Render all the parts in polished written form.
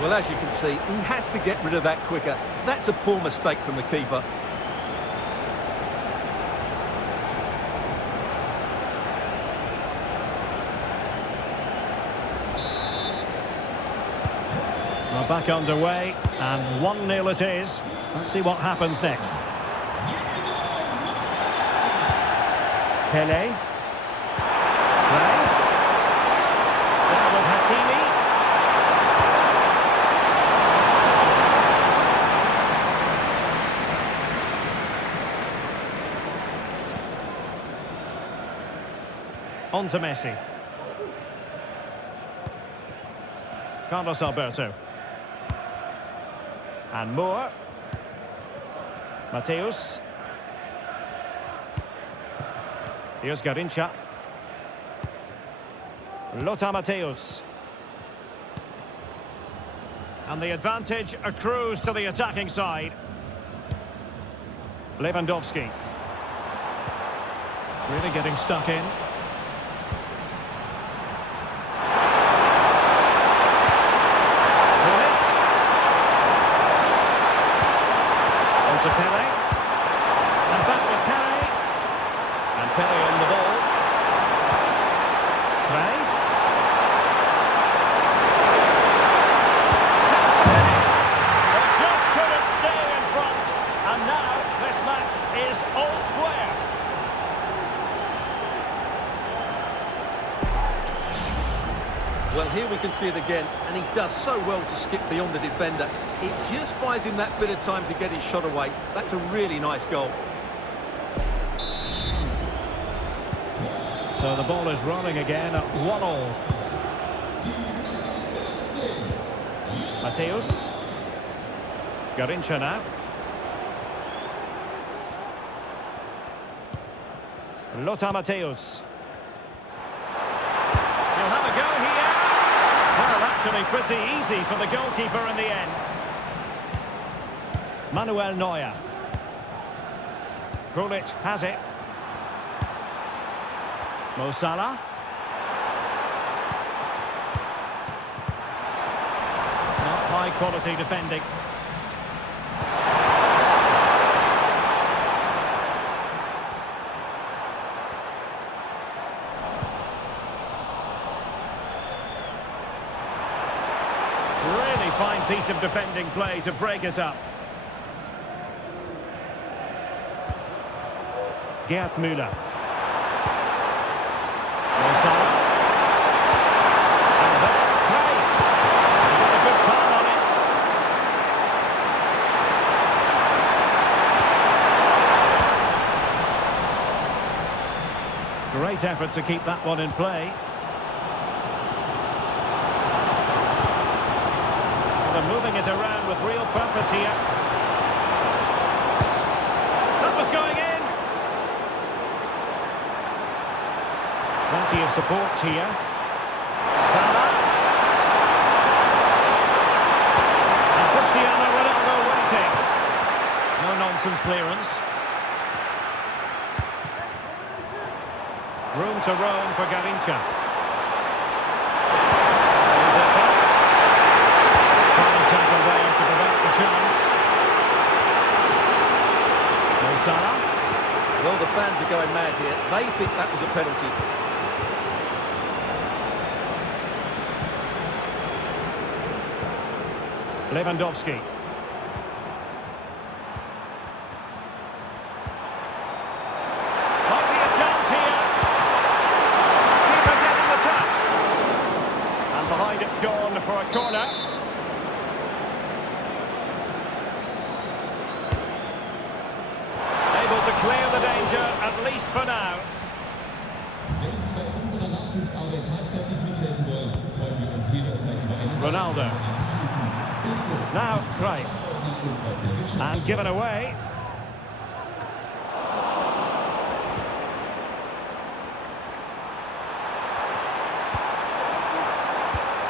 Well, as you can see, he has to get rid of that quicker. That's a poor mistake from the keeper. We're back underway, and 1-0 it is. Let's see what happens next. Pele. Right. Now with Hakimi. On to Messi. Carlos Alberto. And Moore. Mateus. Here's Garincha. Lothar Mateus. And the advantage accrues to the attacking side. Lewandowski. Really getting stuck in. Pele, and back with Pele, and Pele on the ball. Cruyff. They just couldn't stay in front, and now this match is all square. Well, here we can see it again, and he does so well to skip beyond the defender. It just buys him that bit of time to get his shot away. That's a really nice goal. So the ball is rolling again at 1-1. Mateus. Garincha now. Lothar Mateus. He'll have a go here. Well, actually pretty easy for the goalkeeper in the end. Manuel Neuer. Gullit has it. Mo Salah. Not high quality defending. Really fine piece of defending play to break it up. Gerd Müller. Mo Salah. And there, Cruyff. He got a good palm on it. Great effort to keep that one in play. Well, they're moving it around with real purpose here. That was going in. Plenty of support here. Salah. And Cristiano Ronaldo waiting. No nonsense clearance. Room to roam for Garincha. There's a back. Fine tackle there to prevent the chance. Mo Salah. Well, the fans are going mad here. They think that was a penalty. Lewandowski. Might be a chance here. Keeper getting the touch. And behind it's gone for a corner. Able to clear the danger, at least for now. Ronaldo. Now Cruyff. And given away.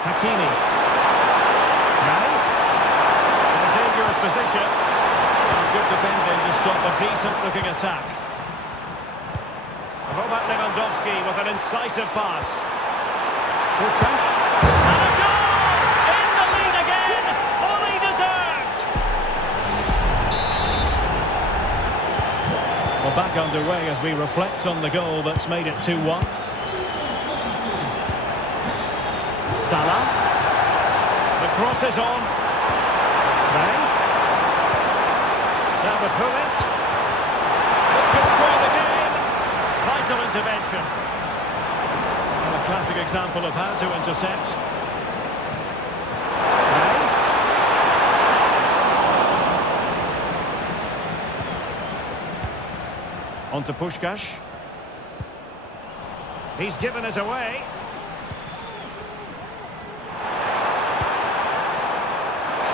Hakimi. Cruyff. In a dangerous position. And good defending to stop a decent-looking attack. Robert Lewandowski with an incisive pass. Busquets. And a goal! In the lead again! Well, back underway as we reflect on the goal that's made it 2-1. Salah. The cross is on. Right. Now with Hullet. This could score the game. Vital intervention. And a classic example of how to intercept. Right. On to Busquets. He's given us away.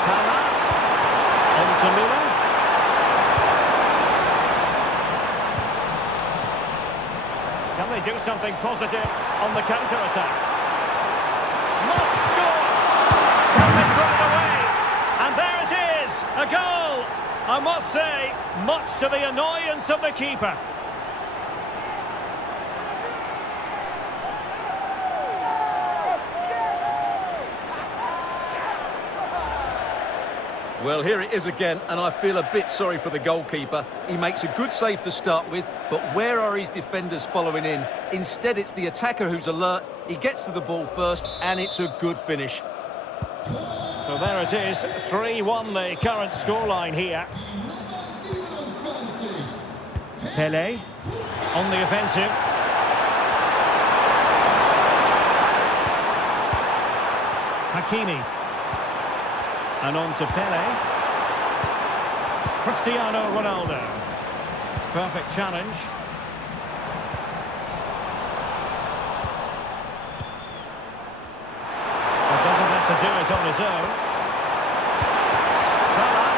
Salah. On to Miller. Can they do something positive on the counter-attack? Must score! Can they put it away? And there it is! A goal! I must say, much to the annoyance of the keeper. Well, here it is again, and I feel a bit sorry for the goalkeeper. He makes a good save to start with, but where are his defenders following in? Instead, it's the attacker who's alert. He gets to the ball first, and it's a good finish. So there it is, 3-1 the current scoreline here. Pele on the offensive. Hakimi. And on to Pele. Cristiano Ronaldo. Perfect challenge. But doesn't have to do it on his own. Salah.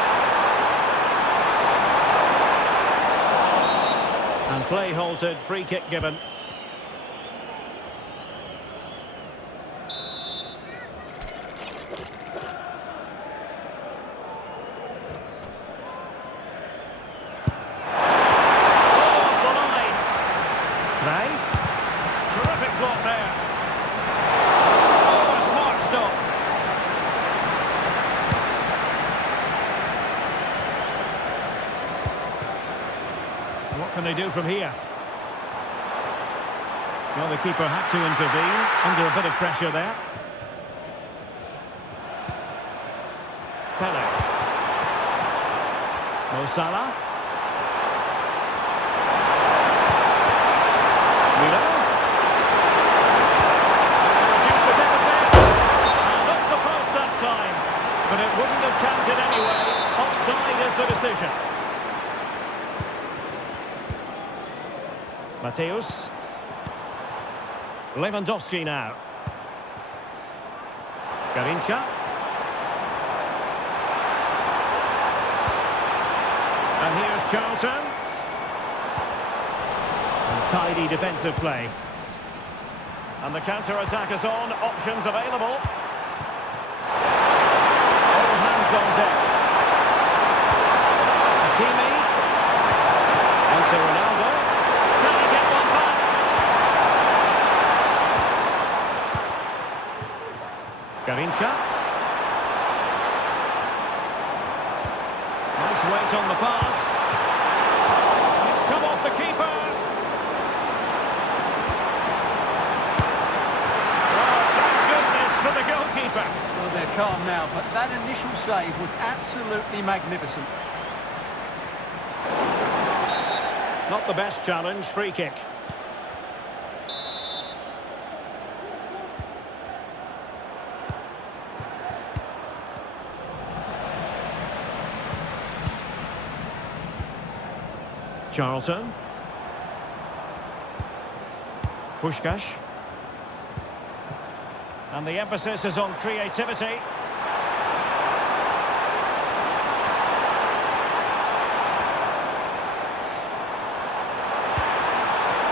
And play halted, free kick given. Terrific block there. Oh, a smart stop. What can they do from here? Well, the keeper had to intervene under a bit of pressure there. Pele. Mo Salah. But it wouldn't have counted anyway. Offside is the decision. Mateusz. Lewandowski now. Garincha. And here's Charlton. And tidy defensive play. And the counter-attack is on. Options available. On deck. Hakimi. Onto Ronaldo. Can he get one back? Garincha. Nice weight on the pass. It's come off the keeper. Oh, thank goodness for the goalkeeper. Well, they're calm now, but that initial save was absolutely magnificent. Not the best challenge, free kick. Charlton. Busquets. And the emphasis is on creativity.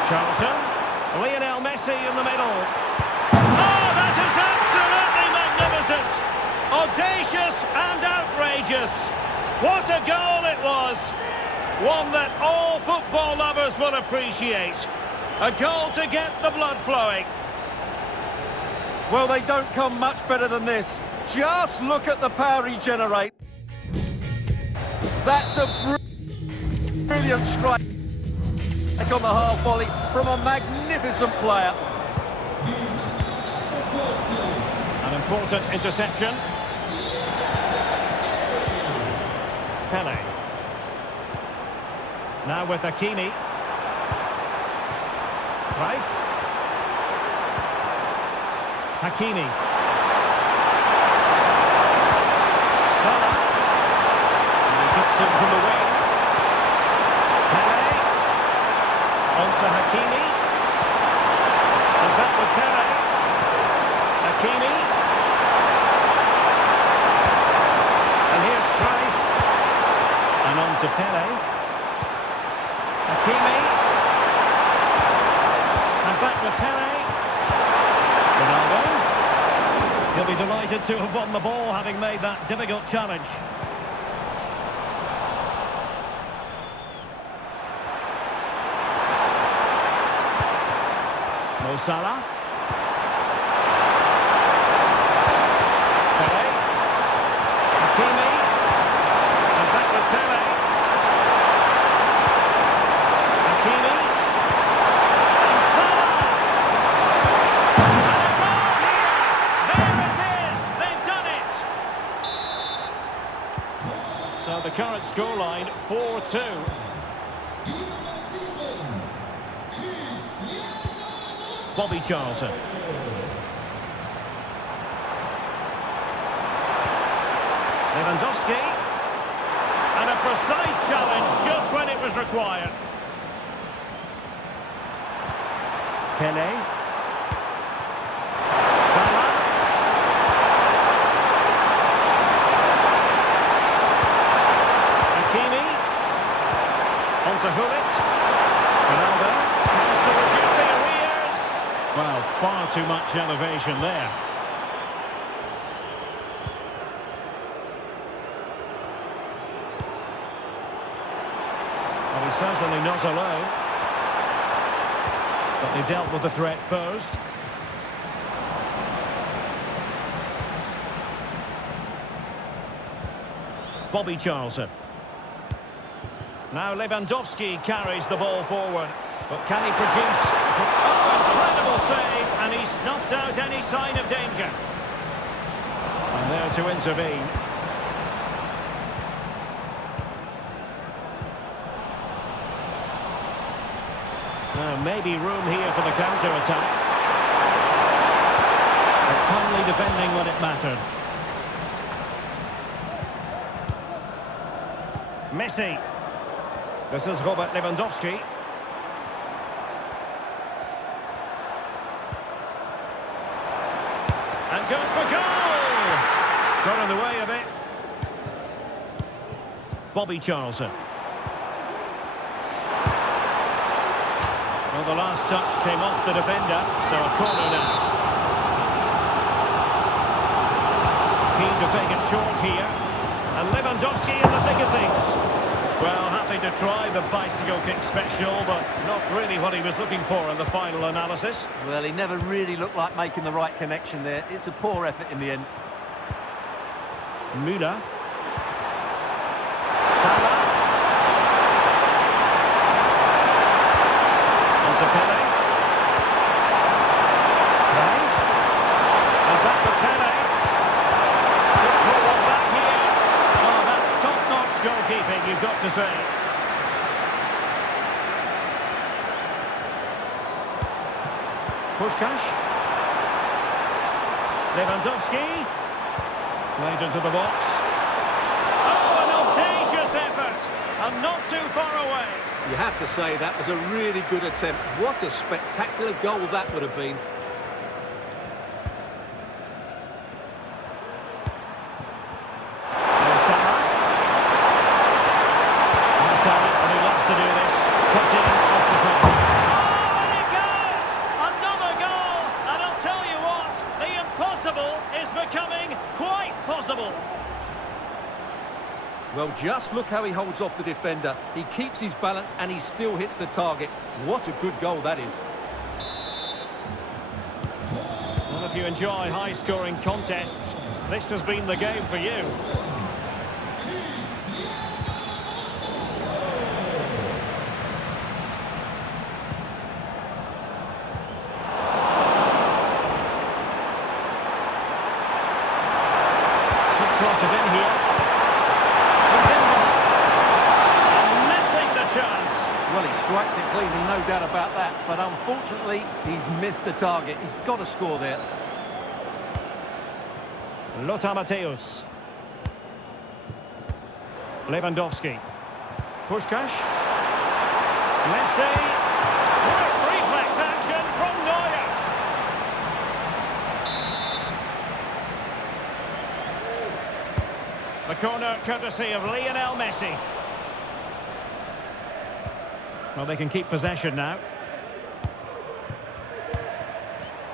Charlton. Lionel Messi in the middle. Oh, that is absolutely magnificent! Audacious and outrageous. What a goal it was! One that all football lovers will appreciate. A goal to get the blood flowing. Well, they don't come much better than this. Just look at the power he generates. That's a brilliant strike. On the half volley from a magnificent player. An important interception. Pele. Now with Hakimi. Right. Hakimi. Salah. And he kicks in from the wing. Pele. On to Hakimi. And back with Pele. Hakimi. And here's Cruyff. And on to Pele. Hakimi. And back with Pele. Ronaldo. He'll be delighted to have won the ball, having made that difficult challenge. Mo Salah. Pele. Hakimi. And back with Pele. Hakimi. And Salah. And a goal here. There it is. They've done it. So the current scoreline, 4-2. Bobby Charlton. Lewandowski. And a precise challenge just when it was required. Pele. Salah. Hakimi. On to Hullet. Ronaldo. Has to reduce the arrears. Well, far too much elevation there. Well, he's certainly not alone. But they dealt with the threat posed. Bobby Charlton. Now Lewandowski carries the ball forward. But can he produce? Oh, incredible save, and he snuffed out any sign of danger. And there to intervene. Maybe room here for the counter-attack. But calmly defending when it mattered. Messi. This is Robert Lewandowski. And goes for goal! Got in the way of it. Bobby Charlton. Well, the last touch came off the defender, so a corner now. Keen to take it short here. And Lewandowski in the thick of things. Well, happy to try the bicycle kick special, but not really what he was looking for in the final analysis. Well, he never really looked like making the right connection there. It's a poor effort in the end. Müller. Salah. On to Pele. Cruyff. And back with Pele. Good forward back here. Oh, that's top-notch goalkeeping, you've got to say. Busquets. Lewandowski. Played into the box. Oh, an audacious effort! And not too far away. You have to say that was a really good attempt. What a spectacular goal that would have been. And he loves to do this. Cutting off the top. Oh, and it goes! Another goal! And I'll tell you what, the impossible is becoming quite possible. Well, just look how he holds off the defender. He keeps his balance and he still hits the target. What a good goal that is. Well, if you enjoy high-scoring contests, this has been the game for you. cleanly, no doubt about that. But unfortunately, he's missed the target. He's got to score there. Lothar Matthäus. Lewandowski. Busquets. Messi. Quick reflex action from Neuer. The corner courtesy of Lionel Messi. Well, they can keep possession now.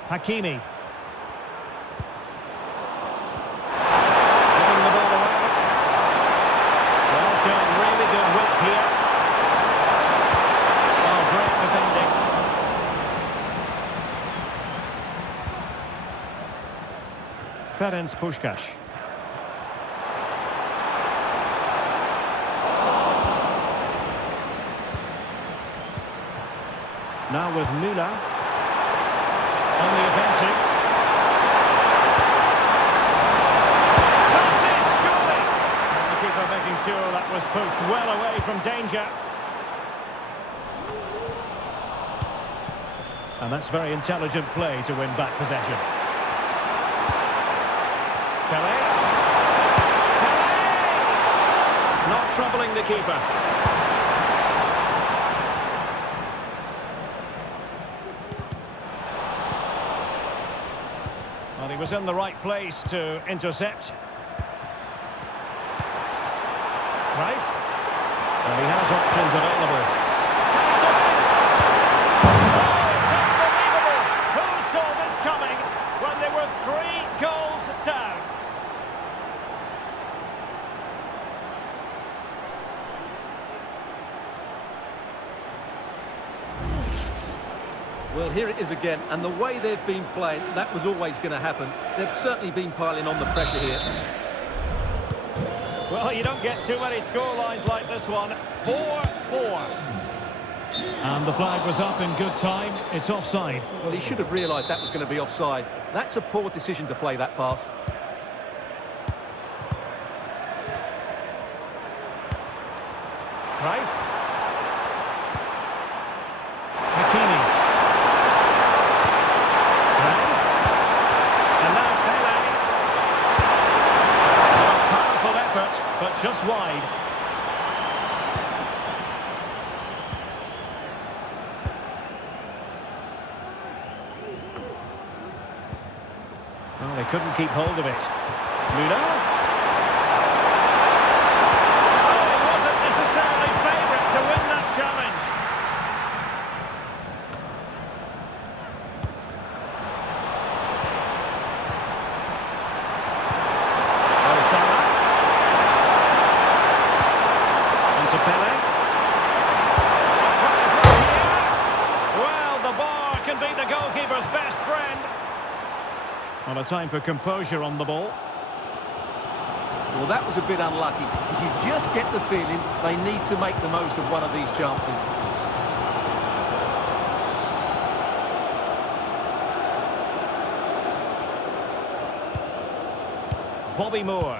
Hakimi. Giving the ball away. Well, showing really good width here. Oh, great defending. Ferenc Puskas. Now with Müller on the offensive. Can't miss, surely. And the keeper making sure that was pushed well away from danger. And that's very intelligent play to win back possession. Pelé. Pelé! Not troubling the keeper. Well, he was in the right place to intercept. Cruyff. And he has options available. Oh, it's unbelievable! Who saw this coming when they were 3 goals down? Well, here it is again, and the way they've been playing, that was always going to happen. They've certainly been piling on the pressure here. Well, you don't get too many scorelines like this one. 4-4. And the flag was up in good time. It's offside. Well, he should have realised that was going to be offside. That's a poor decision to play that pass. Cruyff. Hakimi. Cruyff. And now Pelé. A powerful effort, but just wide. Well, they couldn't keep hold of it. Müller. Oh, he wasn't necessarily favourite to win that challenge. Salah. Into Pelé. Well, the bar can be the goalkeeper's best friend. Well, a time for composure on the ball. Well, that was a bit unlucky, because you just get the feeling they need to make the most of one of these chances. Bobby Moore.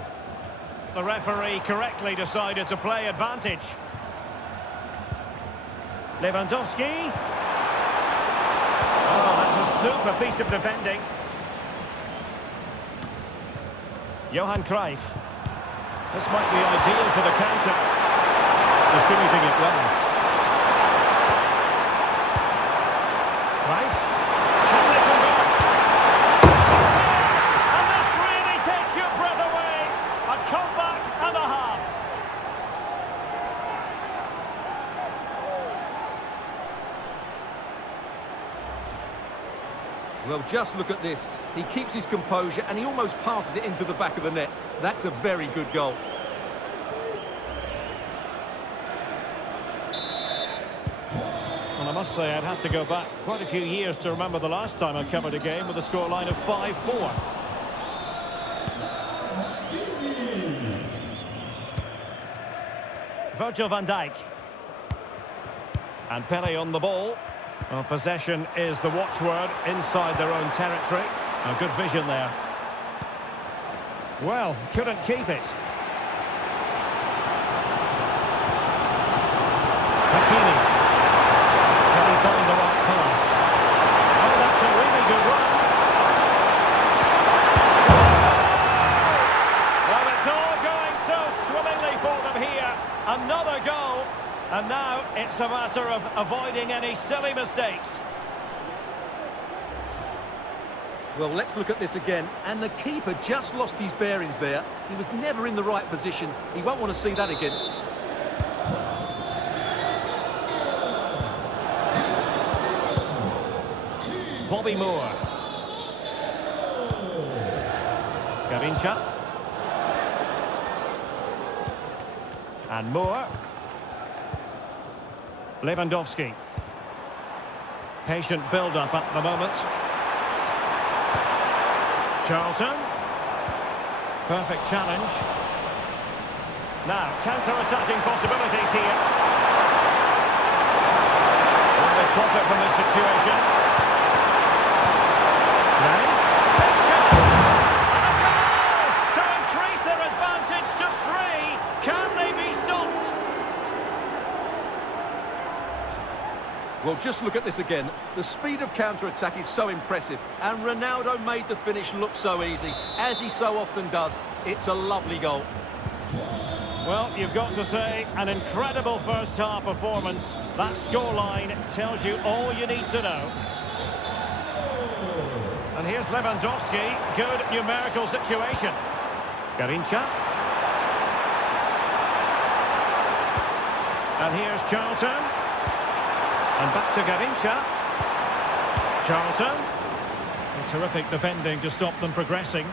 The referee correctly decided to play advantage. Lewandowski. Oh, that's a super piece of defending. Johan Cruyff. This might be ideal for the counter. Distributing it well. Cruyff. Can they convert? And this really takes your breath away. A comeback and a half. Well, just look at this. He keeps his composure and he almost passes it into the back of the net. That's a very good goal. Well, I must say I'd have to go back quite a few years to remember the last time I covered a game with a scoreline of 5-4. Virgil van Dijk. And Pelé on the ball. Well, possession is the watchword inside their own territory. A good vision there. Well, couldn't keep it. Hakimi. It's a matter of avoiding any silly mistakes. Well, let's look at this again. And the keeper just lost his bearings there. He was never in the right position. He won't want to see that again. Bobby Moore. Garincha. And Moore. Lewandowski. Patient build-up at the moment. Charlton. Perfect challenge. Now, counter-attacking possibilities here. Will they profit from this situation? To increase their advantage to 3. Can they be stopped? Well, just look at this again. The speed of counter-attack is so impressive, and Ronaldo made the finish look so easy, as he so often does. It's a lovely goal. Well, you've got to say, an incredible first-half performance. That scoreline tells you all you need to know. And here's Lewandowski. Good numerical situation. Garincha. And here's Charlton. And back to Garincha. Charlton. A terrific defending to stop them progressing.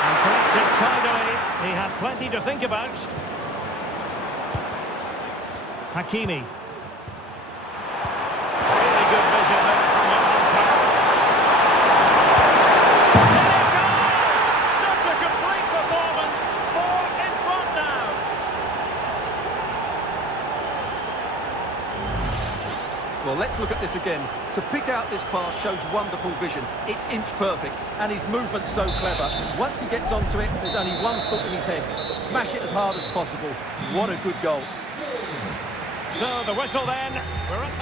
And collected tidily. He had plenty to think about. Hakimi. Really good vision there from your umpire. There it goes! Such a complete performance. 4 in front now. Well, let's look at this again. To pick out this pass shows wonderful vision. It's inch perfect, and his movement's so clever. Once he gets onto it, there's only one thought in his head. Smash it as hard as possible. What a good goal. So the whistle then. We're up.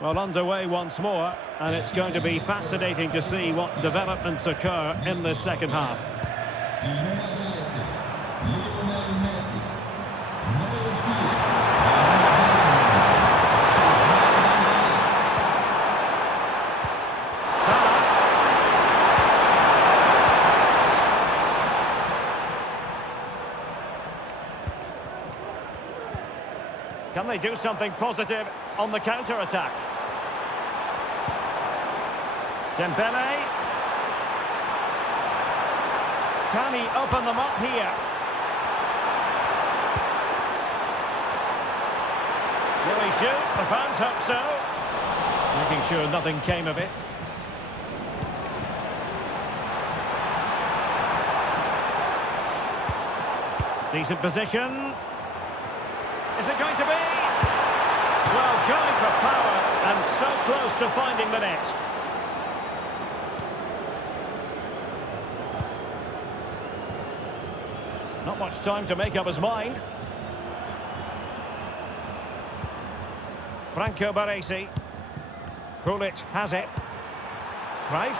Well, underway once more, and it's going to be fascinating to see what developments occur in this second half. Can they do something positive on the counter-attack? Dembele. Can he open them up here? Will he shoot? The fans hope so. Making sure nothing came of it. Decent position. Is it going to be? Well, going for power and so close to finding the net. Not much time to make up his mind. Franco Baresi. Gullit has it. Cruyff.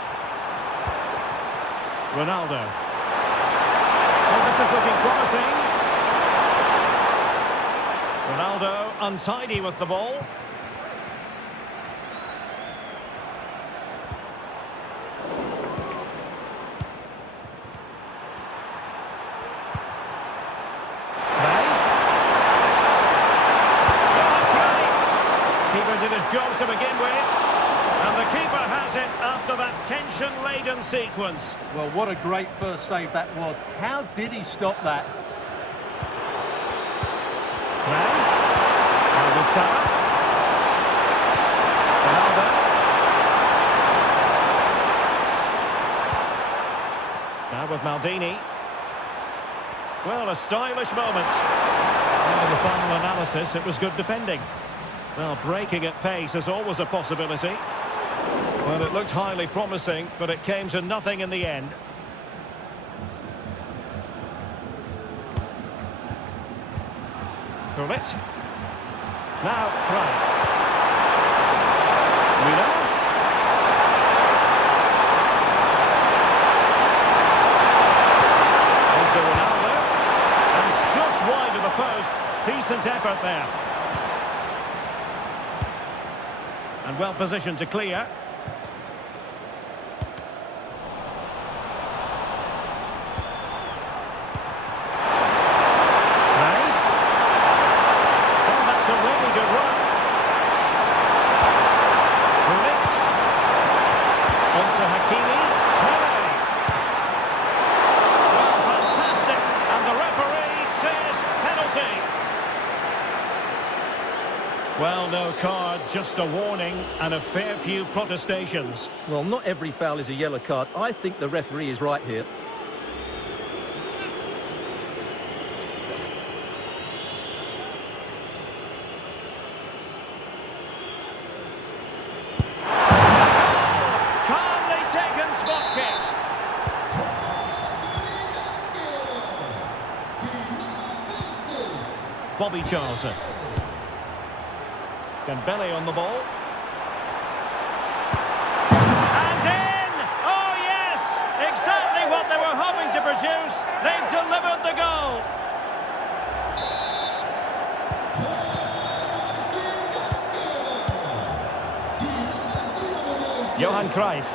Ronaldo. Well, this is looking promising. Ronaldo untidy with the ball. Keeper did his job to begin with. And the keeper has it after that tension-laden sequence. Well, what a great first save that was. How did he stop that? with Maldini. Well, a stylish moment. And in the final analysis, it was good defending. Well, breaking at pace is always a possibility. Well, it looked highly promising, but it came to nothing in the end. It. Now, Cruyff. Mino. Into Ronaldo. And just wide of the post. Decent effort there. And well positioned to clear. Well, no card, just a warning and a fair few protestations. Well, not every foul is a yellow card. I think the referee is right here. Calmly taken spot kick. Bobby Charlton. Dembele on the ball. And in! Oh, yes! Exactly what they were hoping to produce. They've delivered the goal. Johan Cruyff.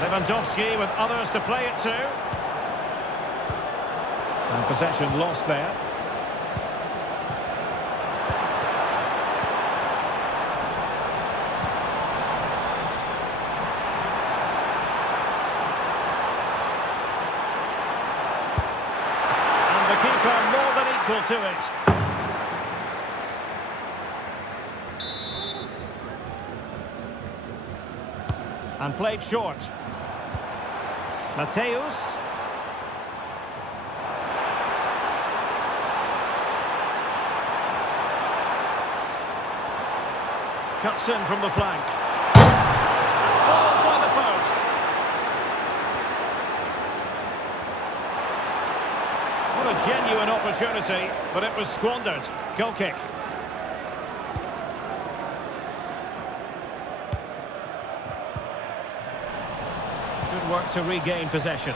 Lewandowski with others to play it to. And possession lost there. Keeper more than equal to it. And played short. Mateus. Cuts in from the flank. Fouled by the post. What a genuine opportunity, but it was squandered. Goal kick. Good work to regain possession.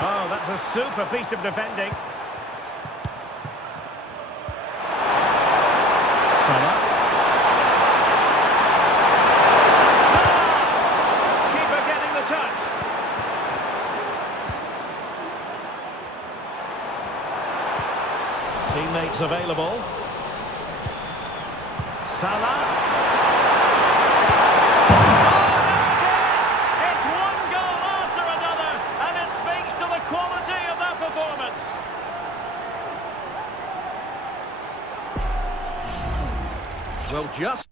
Oh, that's a super piece of defending. Salah. Keeper getting the touch. Teammates available. Salah. Oh, there it is! It's one goal after another, and it speaks to the quality of that performance. Well, just...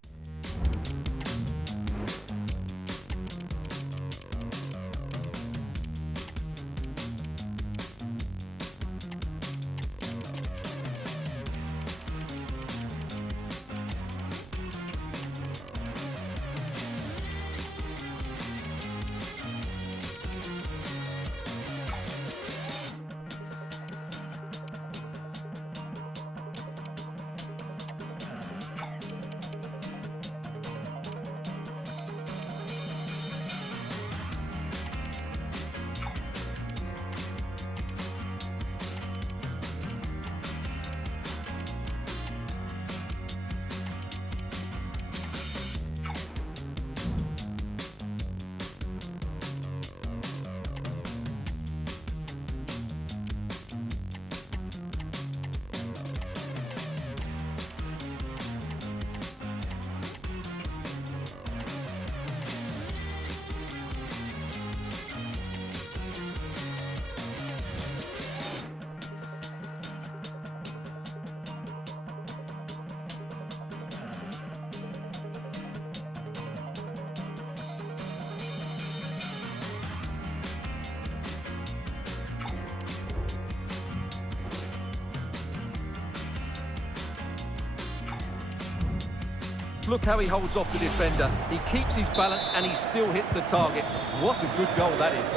Just look how he holds off the defender. He keeps his balance and he still hits the target. What a good goal that is.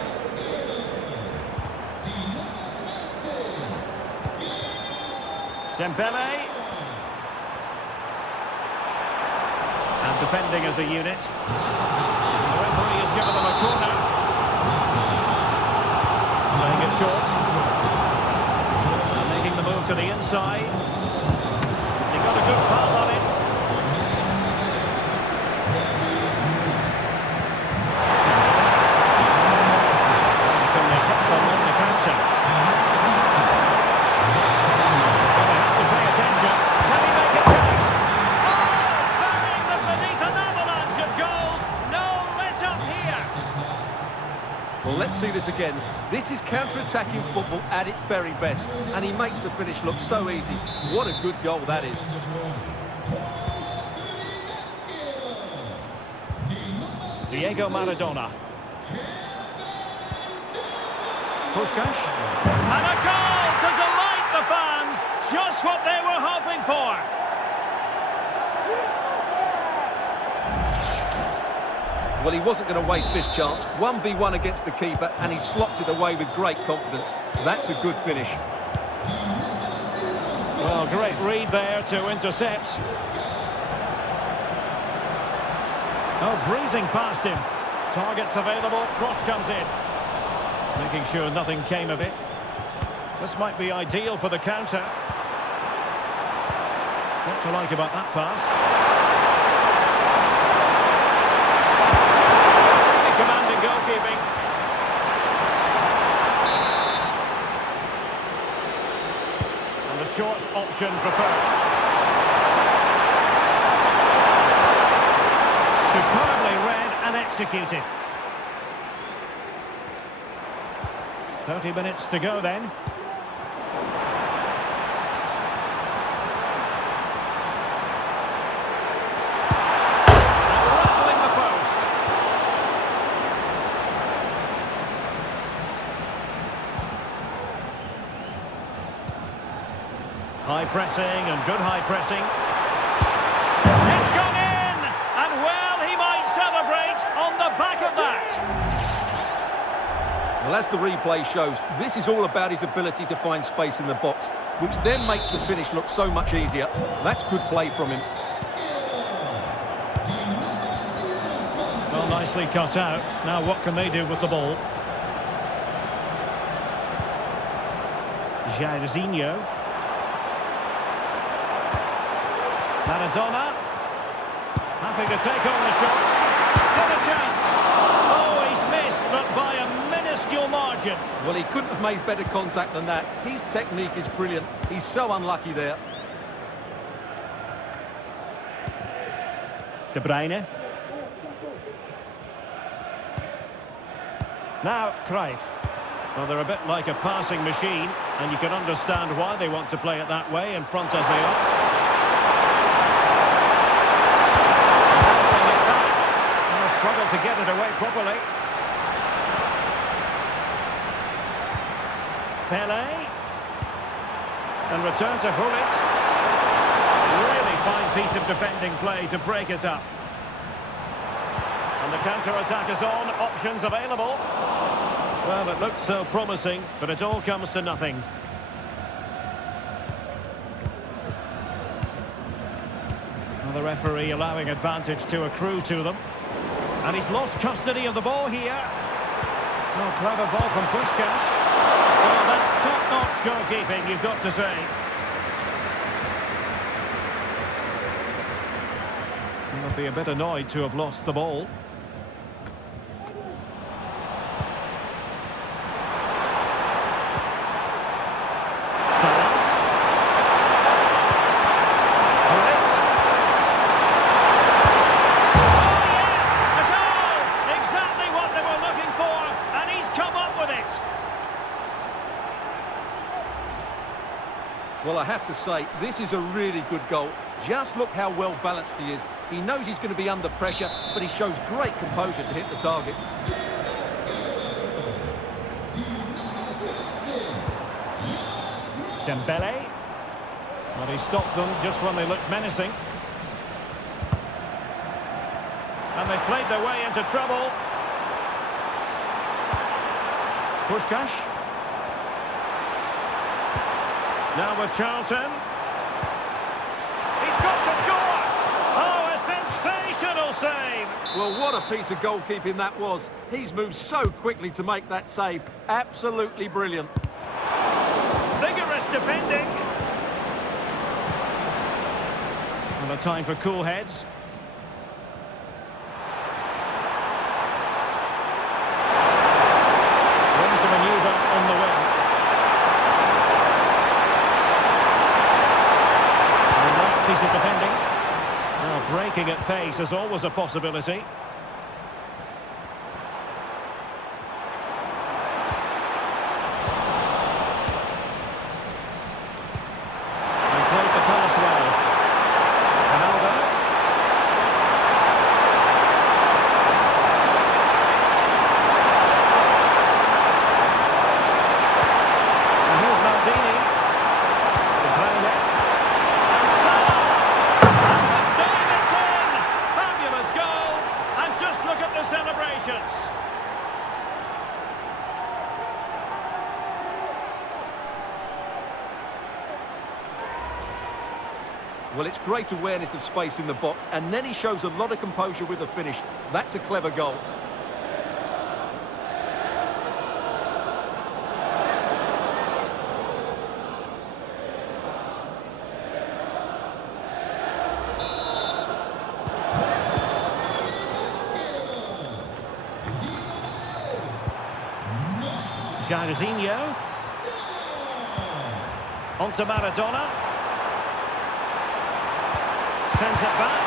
Dembele. And defending as a unit. The referee has given them a corner. Playing it short. And making the move to the inside. He got a good pass on it. Can they hit them on the counter? Well, let's see this again. This is counter-attacking football at its very best, and he makes the finish look so easy. What a good goal that is. Diego Maradona. Busquets. And a goal to delight the fans. Just what they were hoping for. Well, he wasn't going to waste this chance. 1v1 against the keeper, and he slots it away with great confidence. That's a good finish. Well, great read there to intercept. Oh, breezing past him. Targets available, cross comes in. Making sure nothing came of it. This might be ideal for the counter. What to like about that pass? Commanding goalkeeping. And the short option preferred. Superbly read and executed. 30 minutes to go then. High pressing and good high pressing. It's gone in! And well, he might celebrate on the back of that. Well, as the replay shows, this is all about his ability to find space in the box, which then makes the finish look so much easier. That's good play from him. Well, nicely cut out. Now what can they do with the ball? Jairzinho. Maradona, happy to take on the shot. Still a chance. Oh, he's missed, but by a minuscule margin. Well, he couldn't have made better contact than that. His technique is brilliant. He's so unlucky there. De Bruyne. Now, Cruyff. Well, they're a bit like a passing machine, and you can understand why they want to play it that way in front as they are. Struggled to get it away properly. Pele. And return to Hullet. Really fine piece of defending play to break us up. And the counter-attack is on. Options available. Well, it looks so promising, but it all comes to nothing. Well, the referee allowing advantage to accrue to them. And he's lost custody of the ball here. Oh, clever ball from Busquets. Oh, that's top-notch goalkeeping, you've got to say. He'll be a bit annoyed to have lost the ball. Well, I have to say, this is a really good goal. Just look how well balanced he is. He knows he's going to be under pressure, but he shows great composure to hit the target. Dembele. Well, he stopped them just when they looked menacing. And they've played their way into trouble. Busquets. Now with Charlton. He's got to score! Oh, a sensational save! Well, what a piece of goalkeeping that was. He's moved so quickly to make that save. Absolutely brilliant. Vigorous defending. And a time for cool heads. Room to manoeuvre on the wing. And that piece of defending. Now breaking at pace is always a possibility. Well, it's great awareness of space in the box, and then he shows a lot of composure with the finish. That's a clever goal. Jairzinho. On to Maradona. Sends it back.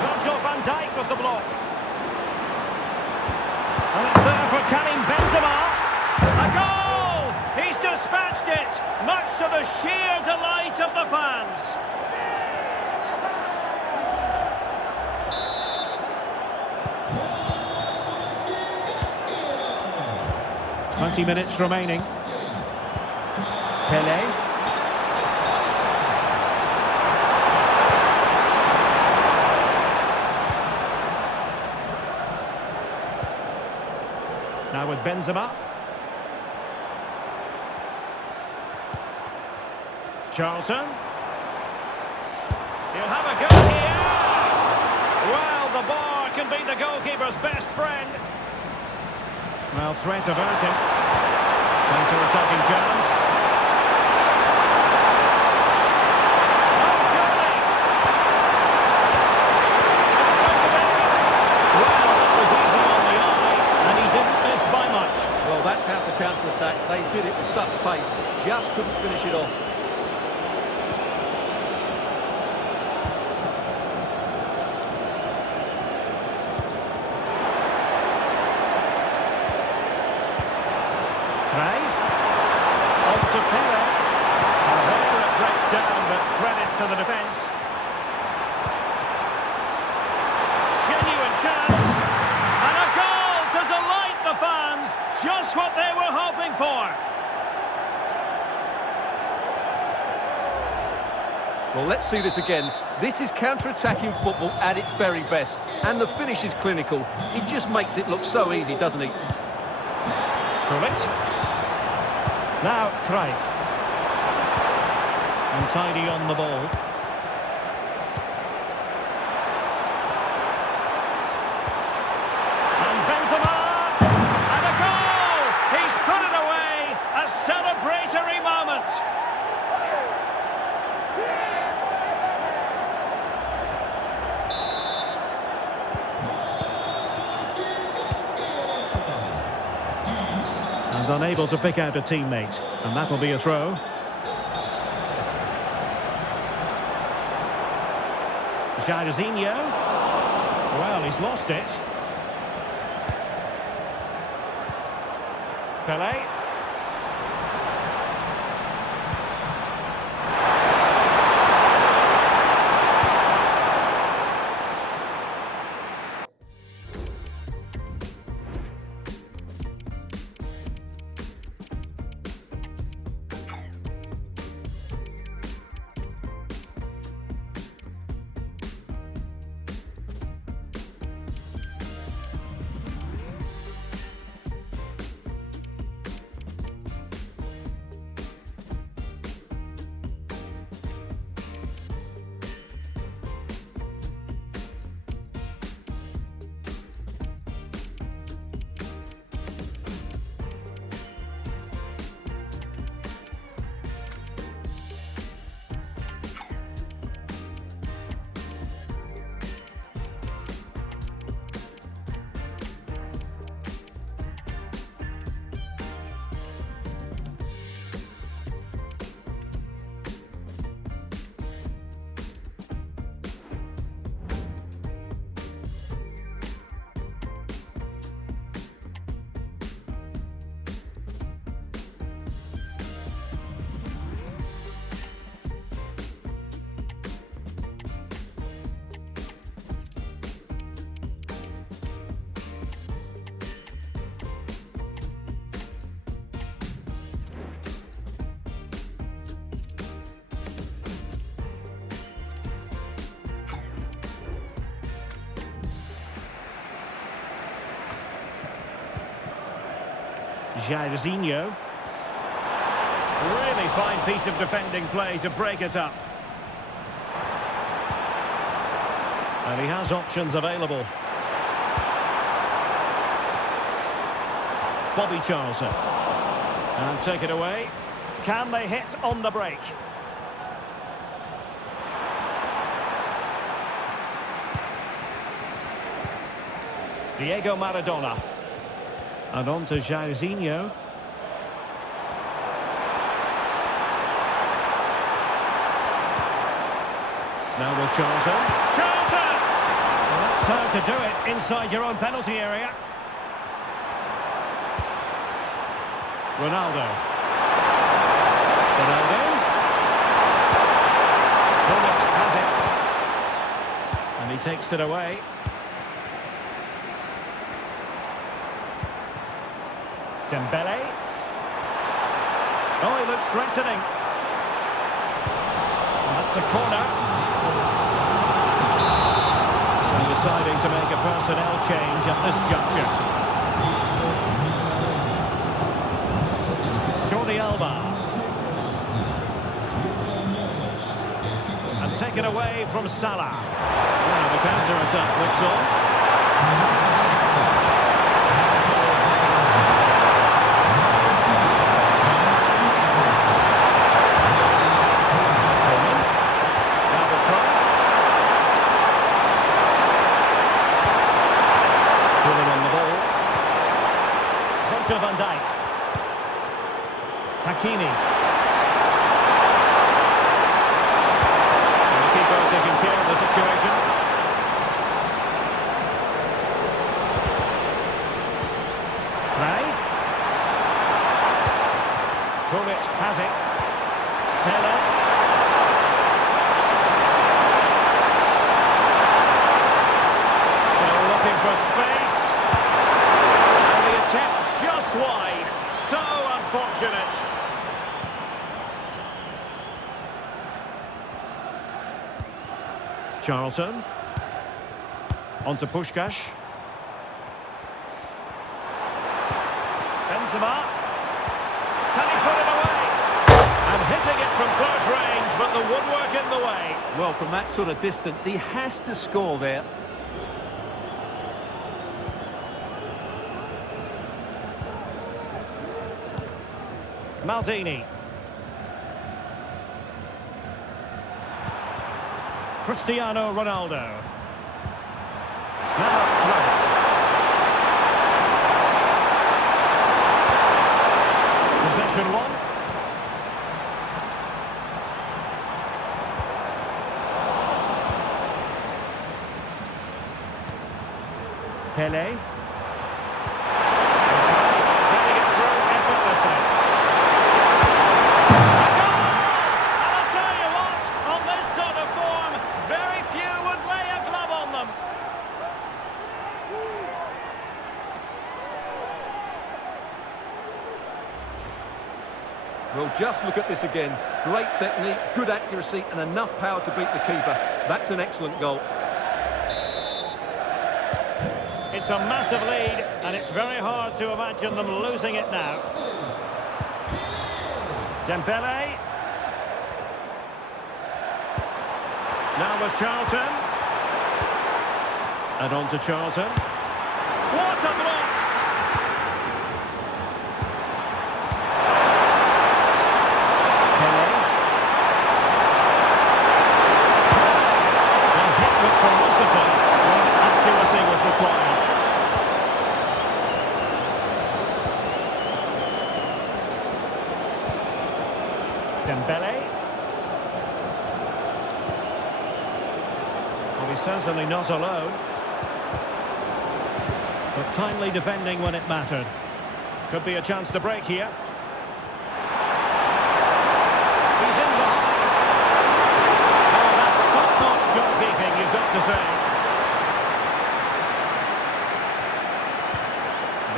Virgil van Dijk with the block. And it's there for Karim Benzema. A goal! He's dispatched it, much to the sheer delight of the fans. "20 minutes remaining. Pelé. Now with Benzema. Charlton. He'll have a go here. Well, the bar can be the goalkeeper's best friend. Well, threat averted. Counter-attacking chance. Oh, surely. Well, that was easy on the eye, and he didn't miss by much. Well, that's how to counter-attack. They did it with such pace. Just couldn't finish it off. On to Pelé. And there it breaks down, but credit to the defence. Genuine chance. And a goal to delight the fans. Just what they were hoping for. Well, let's see this again. This is counter-attacking football at its very best. And the finish is clinical. He just makes it look so easy, doesn't he? Correct. Now, Cruyff. Untidy on the ball. And Benzema! And a goal! He's put it away! A celebratory moment! And unable to pick out a teammate. And that'll be a throw. Jairzinho. Well, he's lost it. Pelé. Jairzinho. Really fine piece of defending play to break it up. And he has options available. Bobby Charlton. And take it away. Can they hit on the break? Diego Maradona. And on to Jairzinho. Now with Charlton. Charlton! Well, that's how to do it inside your own penalty area. Ronaldo. Busquets has it. And he takes it away. Dembele. Oh, he looks threatening. And that's a corner. So deciding to make a personnel change at this juncture. Jordi Alba. And taken away from Salah. Now the counter-attack looks on. Van Dijk. Hakimi. The keeper taking care of the situation. Brave. Busquets has it. Pele. Still looking for space. And the attempt just wide. So unfortunate. Charlton. On to Busquets. Benzema. Can he put it away? And hitting it from close range, but the woodwork in the way. Well, from that sort of distance, he has to score there. Maldini. Cristiano Ronaldo. Now Kroos. Possession one. Pele. Getting it through effortlessly. Well, just look at this again. Great technique, good accuracy, and enough power to beat the keeper. That's an excellent goal. It's a massive lead, and it's very hard to imagine them losing it now. Dembele. Now with Charlton. And on to Charlton. What a block! Dembele. Well, he's certainly not alone. But timely defending when it mattered. Could be a chance to break here. He's in behind. Oh, that's top-notch goalkeeping, you've got to say.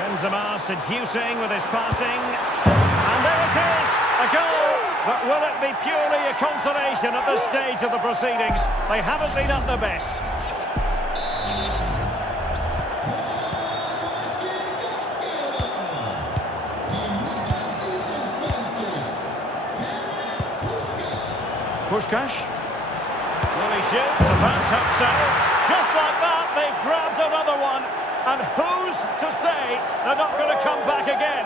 Benzema seducing with his passing. And there it is, a goal. But will it be purely a consolation at this stage of the proceedings? They haven't been at their best. Busquets. Will he shoot? The fans hope so. Just like that, they've grabbed another one. And who's to say they're not going to come back again?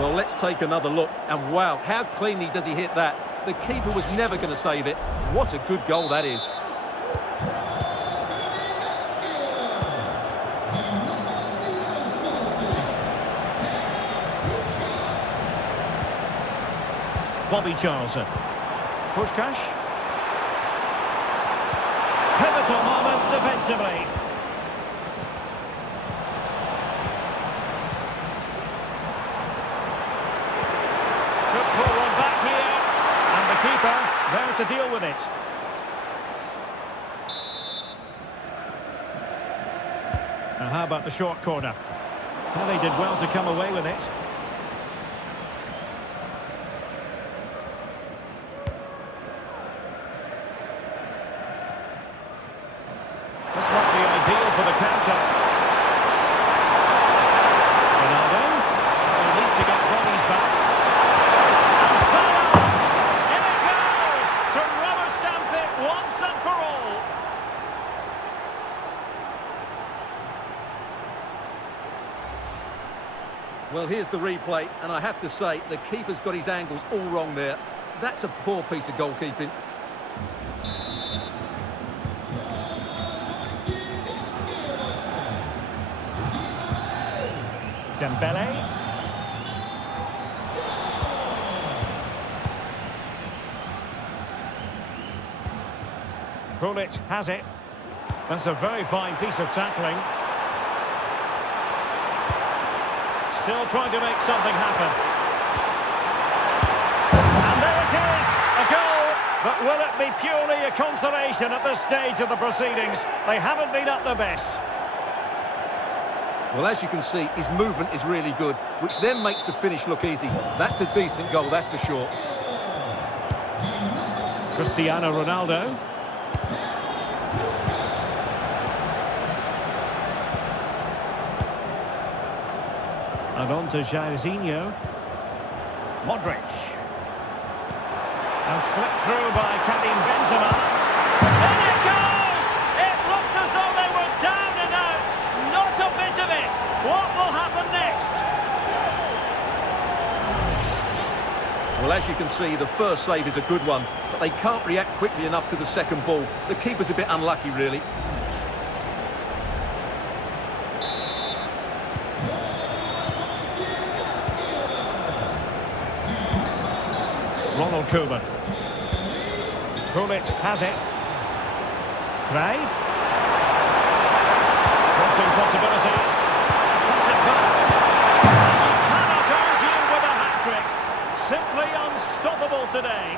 Well, let's take another look. And wow, how cleanly does he hit that? The keeper was never going to save it. What a good goal that is. Bobby Charlton. Busquets. Pivotal moment defensively. Could pull one back here. And the keeper there to deal with it. Now how about the short corner? Well, he did well to come away with it. This might be ideal for the counter. Ronaldo. They need to get bodies back. And Salah! In it goes! To rubber stamp it once and for all. Well, here's the replay, and I have to say, the keeper's got his angles all wrong there. That's a poor piece of goalkeeping. Dembele. Bullet has it. That's a very fine piece of tackling. Still trying to make something happen. And there it is, a goal. But will it be purely a consolation at this stage of the proceedings? They haven't been at their best. Well, as you can see, his movement is really good, which then makes the finish look easy. That's a decent goal, that's for sure. Cristiano Ronaldo. And on to Jairzinho. Modric. And slipped through by Karim Benzema. And it goes! It looked as though they were down and out. Not a bit of it. What will happen next? Well, as you can see, the first save is a good one, but they can't react quickly enough to the second ball. The keeper's a bit unlucky, really. Ronald Koeman. Bullet has it. Grave. Crossing possibilities. Puts it back. And you cannot argue with a hat-trick. Simply unstoppable today.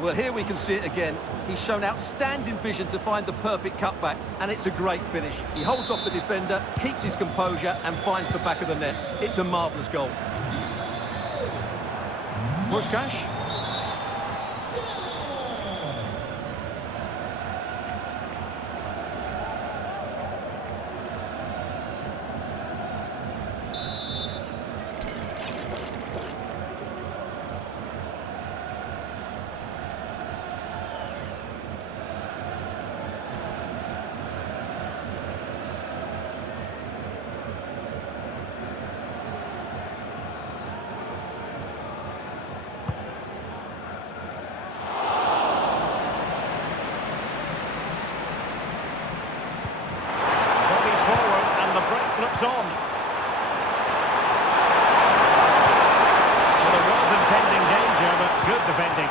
Well, here we can see it again. He's shown outstanding vision to find the perfect cutback, and it's a great finish. He holds off the defender, keeps his composure, and finds the back of the net. It's a marvellous goal. Busquets. Looks on. Well, there was impending danger, but good defending.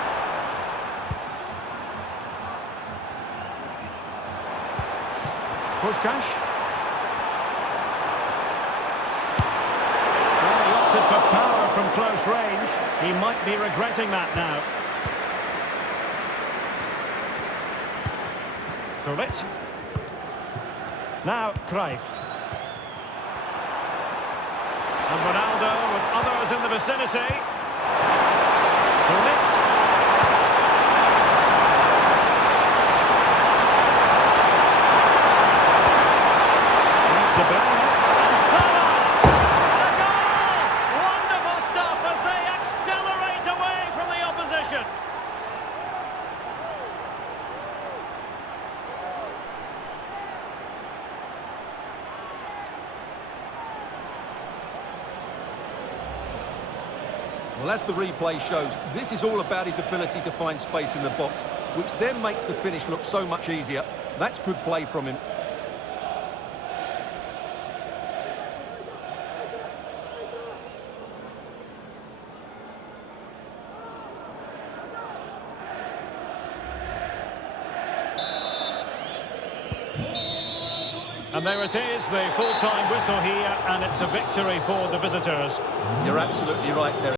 Busquets. Well, he opted for power from close range. He might be regretting that now. Bullet. Now, Cruyff. And Ronaldo with others in the vicinity. Bullet. Here's De Bruyne. And Salah! A goal! Wonderful stuff as they accelerate away from the opposition. Well, as the replay shows, this is all about his ability to find space in the box, which then makes the finish look so much easier. That's good play from him. And there it is, the full-time whistle here, and it's a victory for the visitors. You're absolutely right there.